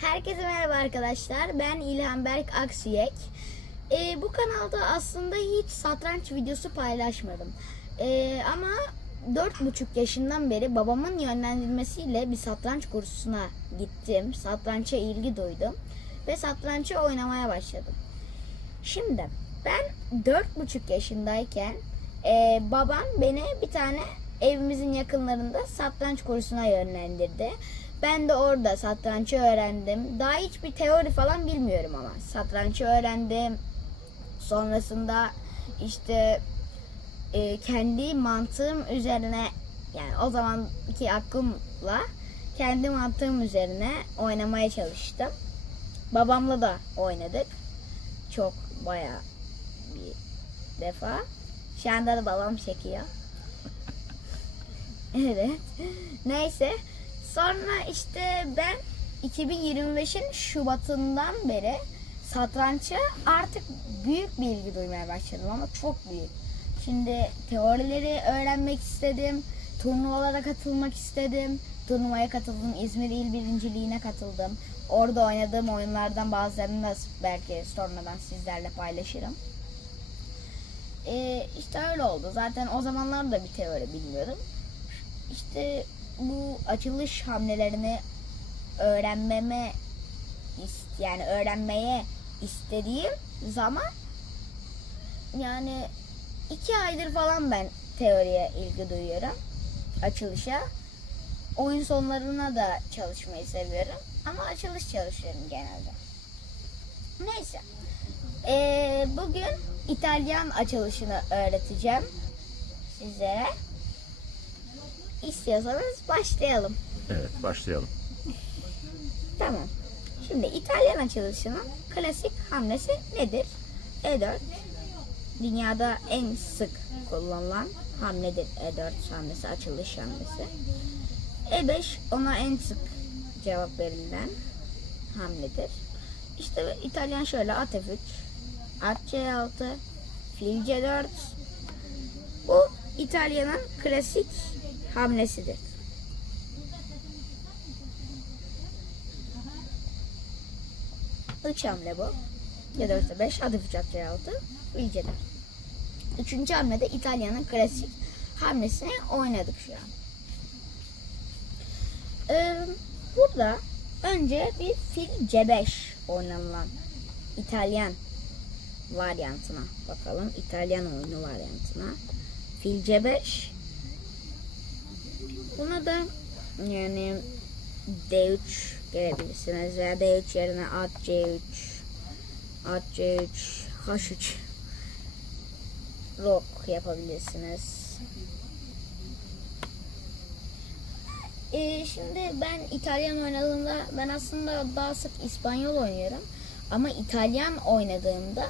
Herkese merhaba arkadaşlar. Ben İlhan Berk Aksiyek. Ee, bu kanalda aslında hiç satranç videosu paylaşmadım. Ee, ama 4,5 yaşından beri babamın yönlendirmesiyle bir satranç kursuna gittim. Satrança ilgi duydum. Ve satrançı oynamaya başladım. Şimdi ben 4,5 yaşındayken e, babam beni bir tane evimizin yakınlarında satranç kursuna yönlendirdi. Ben de orada satrançı öğrendim. Daha hiçbir teori falan bilmiyorum ama satrançı öğrendim. Sonrasında işte e, kendi mantığım üzerine yani o zamanki aklımla kendi mantığım üzerine oynamaya çalıştım. Babamla da oynadık. Çok bayağı bir defa. Şu anda da babam çekiyor. Evet. Neyse. Sonra işte ben 2025'in Şubat'ından beri satrança artık büyük bir ilgi duymaya başladım ama çok büyük. Şimdi teorileri öğrenmek istedim. Turnuvalara katılmak istedim. Turnuvaya katıldım. İzmir İl Birinciliğine katıldım. Orada oynadığım oyunlardan bazılarını da belki sonradan sizlerle paylaşırım. Ee, işte öyle oldu. Zaten o zamanlar da bir teori bilmiyordum. İşte bu açılış hamlelerini öğrenmeme yani öğrenmeye istediğim zaman yani iki aydır falan ben teoriye ilgi duyuyorum açılışa. Oyun sonlarına da çalışmayı seviyorum ama açılış çalışıyorum genelde. Neyse. Ee, bugün İtalyan açılışını öğreteceğim sizlere. İstiyorsanız başlayalım. Evet başlayalım. Tamam. Şimdi İtalyan açılışının klasik hamlesi nedir? E4. Dünyada en sık kullanılan hamledir E4 hamlesi, açılış hamlesi. E5 ona en sık cevap verilen hamledir. İşte İtalyan şöyle at F3, at C6, fil C4. Bu İtalya'nın klasik hamlesidir. Üç hamle bu. Ya da işte beş, at C6, fil C4. Üçüncü hamlede İtalya'nın klasik hamlesini oynadık şu an. Ee, burada önce bir fil C5 oynanılan İtalyan varyantına bakalım. İtalyan oyunu varyantına. Fil C5 Buna da yani D3 gelebilirsiniz veya D3 yerine at C3 at C3 H3 rock yapabilirsiniz. Ee, şimdi ben İtalyan oynadığımda ben aslında daha sık İspanyol oynuyorum. Ama İtalyan oynadığımda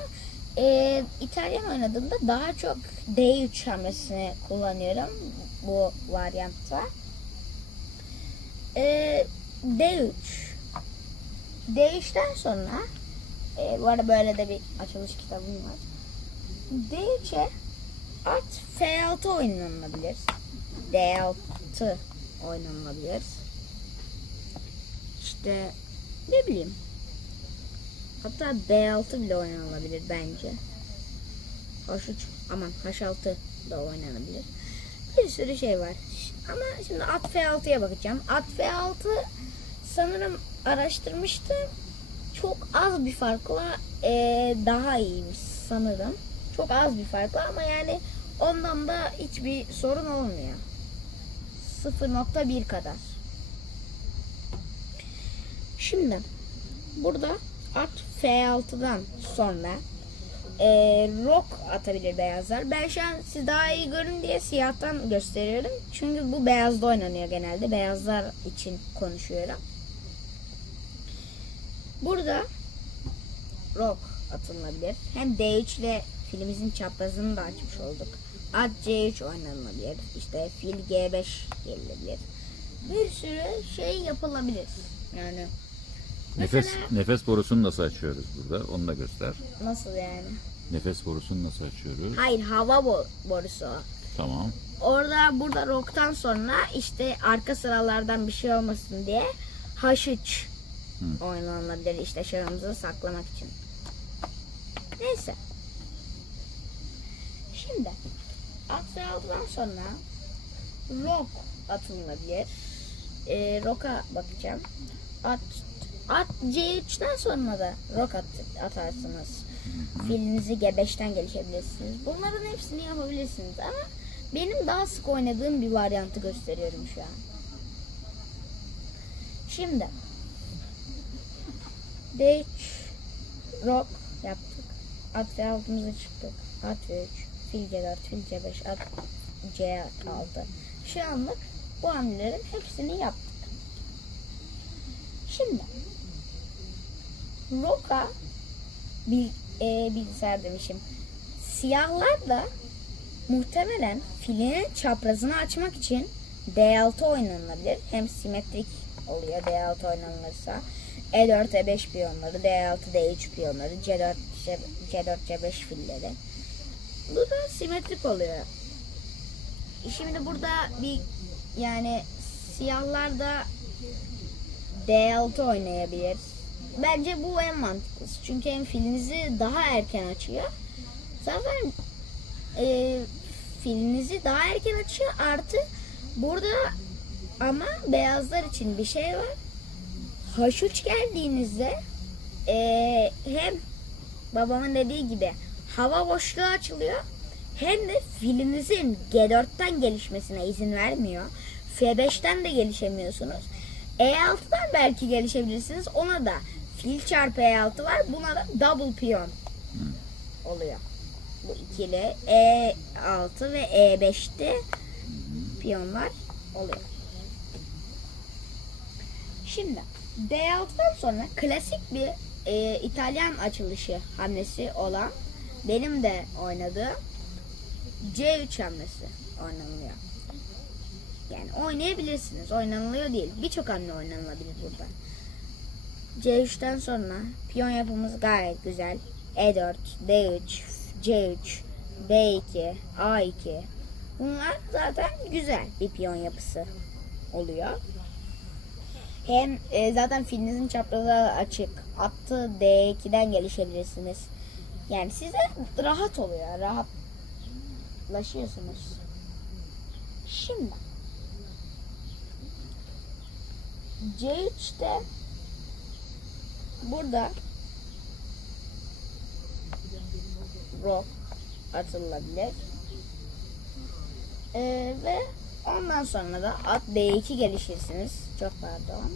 e, İtalyan oynadığımda daha çok D3 hamlesini kullanıyorum bu varyantta. E, D3 D3'ten sonra e, bu arada böyle de bir açılış kitabım var. D3'e at F6 oynanabilir. D6 oynanabilir. İşte ne bileyim. Hatta B6 bile oynanabilir bence. H3 aman H6 da oynanabilir. Bir sürü şey var. Ama şimdi at F6'ya bakacağım. At F6 sanırım araştırmıştım. Çok az bir farkla eee, daha iyiymiş sanırım. Çok az bir farkla ama yani ondan da hiçbir sorun olmuyor. 0.1 kadar. Şimdi burada at F6'dan sonra e, rock atabilir beyazlar. Ben şu an siz daha iyi görün diye siyahtan gösteriyorum. Çünkü bu beyazda oynanıyor genelde. Beyazlar için konuşuyorum. Burada rock atılabilir. Hem D3 ile filimizin çaprazını da açmış olduk. At C3 oynanabilir. İşte fil G5 gelinebilir. Bir sürü şey yapılabilir. Yani Nefes nefes borusunu nasıl açıyoruz burada? Onu da göster. nasıl yani? Nefes borusunu nasıl açıyoruz? Hayır hava bo- borusu. Tamam. Orada burada rock'tan sonra işte arka sıralardan bir şey olmasın diye H3 Hı. oynanabilir işte şahımızı saklamak için. Neyse. Şimdi at sonra rock atılabilir. Ee, rock'a bakacağım. At at C3'ten sonra da rock at, atarsınız. Filinizi G5'ten gelişebilirsiniz. Bunların hepsini yapabilirsiniz ama benim daha sık oynadığım bir varyantı gösteriyorum şu an. Şimdi D3 rock yaptık. At ve altımıza çıktık. At ve 3, fil C4, fil C5, at C6. Şu anlık bu hamlelerin hepsini yaptık. Şimdi Rock'a bil, e, bilgisayar demişim. Siyahlar da muhtemelen filinin çaprazını açmak için D6 oynanabilir. Hem simetrik oluyor D6 oynanırsa. E4, E5 piyonları, D6, D3 piyonları, C4, C, C4, C5 filleri. Bu da simetrik oluyor. Şimdi burada bir yani siyahlar da D6 oynayabilir. Bence bu en mantıklısı. Çünkü hem filinizi daha erken açıyor. Zaten e, filinizi daha erken açıyor. Artı burada ama beyazlar için bir şey var. H3 geldiğinizde e, hem babamın dediği gibi hava boşluğu açılıyor hem de filinizin G4'ten gelişmesine izin vermiyor. F5'ten de gelişemiyorsunuz. E6'dan belki gelişebilirsiniz. Ona da fil çarpı E6 var. Buna da double piyon oluyor. Bu ikili E6 ve E5'te piyonlar oluyor. Şimdi D6'dan sonra klasik bir e, İtalyan açılışı hamlesi olan benim de oynadığım C3 hamlesi oynanılıyor. Yani oynayabilirsiniz. Oynanılıyor değil. Birçok hamle oynanılabilir burada. C3'ten sonra piyon yapımız gayet güzel. E4, D3, C3, B2, A2. Bunlar zaten güzel bir piyon yapısı oluyor. Hem e, zaten filinizin çaprazı açık. Attı D2'den gelişebilirsiniz. Yani size rahat oluyor. Rahatlaşıyorsunuz. Şimdi C3'te burada rock atılabilir. Ee, ve ondan sonra da at D2 gelişirsiniz. Çok pardon.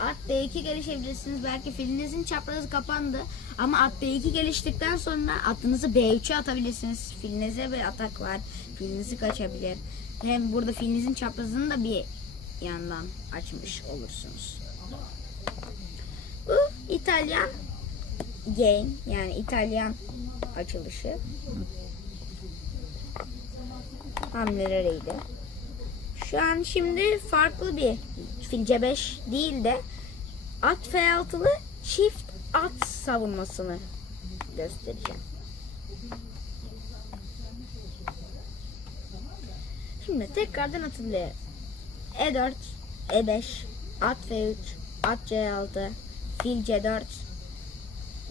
At D2 gelişebilirsiniz. Belki filinizin çaprazı kapandı. Ama at D2 geliştikten sonra atınızı B3'e atabilirsiniz. Filinize bir atak var. Filinizi kaçabilir. Hem burada filinizin çaprazını da bir yandan açmış olursunuz. İtalyan game yani İtalyan açılışı hamleleriydi. Şu an şimdi farklı bir filce 5 değil de at F6'lı çift at savunmasını göstereceğim. Şimdi tekrardan hatırlayalım. E4, E5, at F3, at C6, fil C4.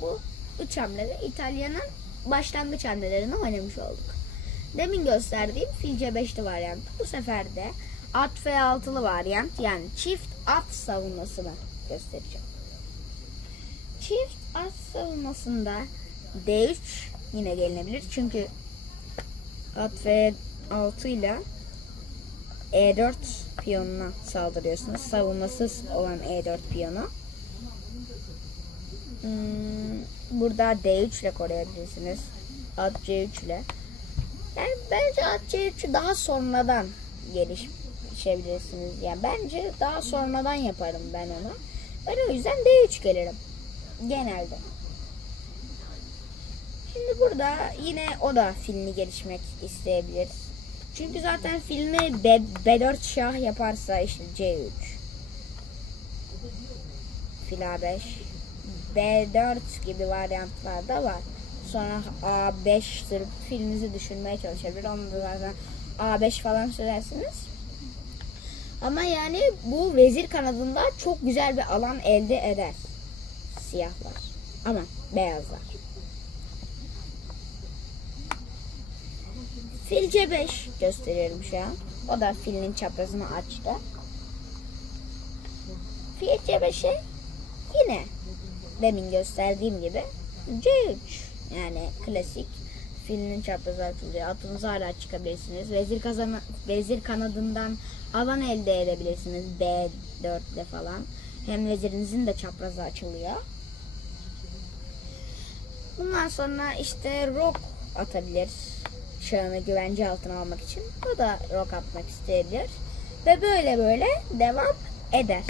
Bu üç hamlede İtalya'nın başlangıç hamlelerini oynamış olduk. Demin gösterdiğim fil C5'li varyant. Bu sefer de at F6'lı varyant yani çift at savunmasını göstereceğim. Çift at savunmasında D3 yine gelinebilir. Çünkü at F6 ile E4 piyonuna saldırıyorsunuz. Savunmasız olan E4 piyonu. Hmm, burada D3 ile koruyabilirsiniz. At C3 ile. Yani bence at C3'ü daha sonradan gelişebilirsiniz. Yani bence daha sonradan yaparım ben onu. Ben o yüzden D3 gelirim. Genelde. Şimdi burada yine o da filmi gelişmek isteyebilir. Çünkü zaten filmi B, B4 şah yaparsa işte C3. Fil A5. B4 gibi varyantlar da var. Sonra A5 sürüp filinizi düşürmeye çalışabilir. Onu da zaten A5 falan sürersiniz. Ama yani bu vezir kanadında çok güzel bir alan elde eder. Siyahlar. Ama beyazlar. Fil C5 gösteriyorum şu an. O da filin çaprazını açtı. Fil C5'e yine demin gösterdiğim gibi C3 yani klasik filin çaprazı açılıyor. Atınızı hala çıkabilirsiniz. Vezir kazanı, vezir kanadından alan elde edebilirsiniz. B4 ile falan. Hem vezirinizin de çaprazı açılıyor. Bundan sonra işte rok atabilir. Şahını güvence altına almak için. O da rok atmak isteyebilir. Ve böyle böyle devam eder.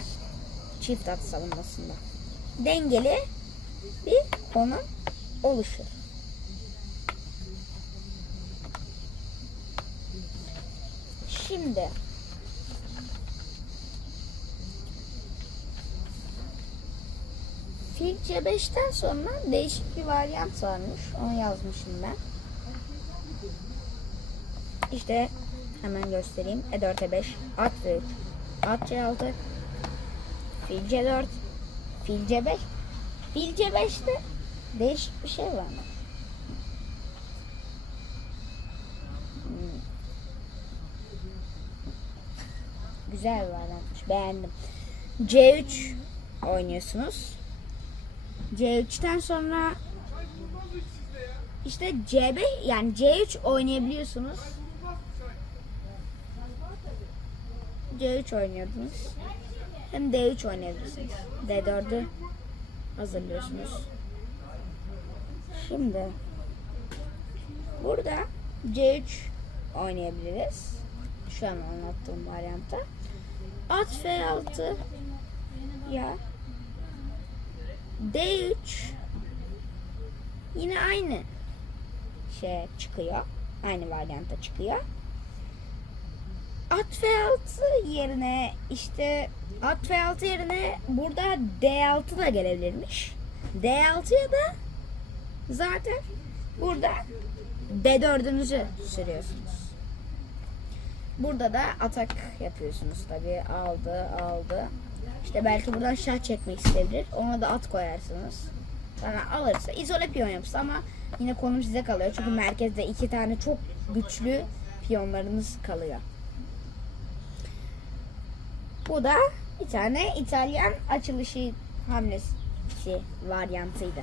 Çift at savunmasında. Dengeli bir konu oluşur. Şimdi Fil C5'ten sonra değişik bir varyant varmış. Onu yazmışım ben. İşte hemen göstereyim. E E4, E5, at V3, at C6, fil C4, fil C5. Fil C5'te değişik bir şey var. Hmm. Güzel bir varyantmış. Beğendim. C3 oynuyorsunuz. C3'ten sonra işte C5 yani C3 oynayabiliyorsunuz. C3 oynuyordunuz. Hem D3 oynayabilirsiniz. D4'ü hazırlıyorsunuz. Şimdi burada C3 oynayabiliriz. Şu an anlattığım varyantta. At F6 ya D3 yine aynı şey çıkıyor. Aynı varyanta çıkıyor. At F6 yerine işte at F6 yerine burada D6 da gelebilirmiş. D6'ya da zaten burada D4'ünüzü sürüyorsunuz. Burada da atak yapıyorsunuz tabii. Aldı, aldı. İşte belki buradan şah çekmek isteyebilir. Ona da at koyarsınız. Sonra alırsa. izole piyon yapsa ama yine konum size kalıyor. Çünkü merkezde iki tane çok güçlü piyonlarınız kalıyor. Bu da bir tane İtalyan açılışı hamlesi varyantıydı.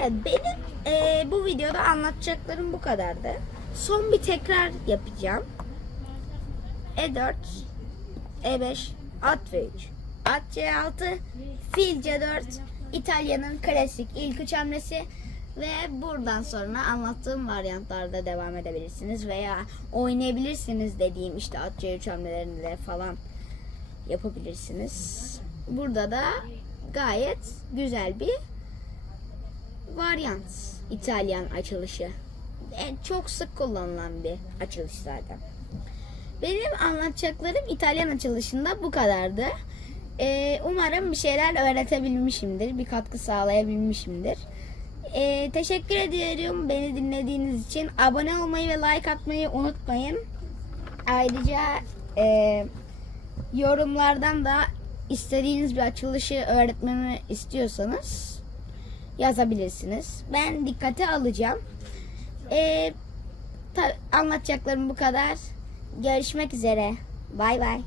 Evet, benim eee, bu videoda anlatacaklarım bu kadardı. Son bir tekrar yapacağım. E4, E5, at V3, at C6, fil C4, İtalya'nın klasik ilk üç hamlesi ve buradan sonra anlattığım varyantlarda devam edebilirsiniz veya oynayabilirsiniz dediğim işte at C3 hamlelerinde falan yapabilirsiniz. Burada da gayet güzel bir varyant İtalyan açılışı. En çok sık kullanılan bir açılış zaten. Benim anlatacaklarım İtalyan açılışında bu kadardı. Ee, umarım bir şeyler öğretebilmişimdir, bir katkı sağlayabilmişimdir. Ee, teşekkür ediyorum beni dinlediğiniz için. Abone olmayı ve like atmayı unutmayın. Ayrıca e, yorumlardan da istediğiniz bir açılışı öğretmemi istiyorsanız yazabilirsiniz. Ben dikkate alacağım. Ee, ta- anlatacaklarım bu kadar. Görüşmek üzere. Bay bay.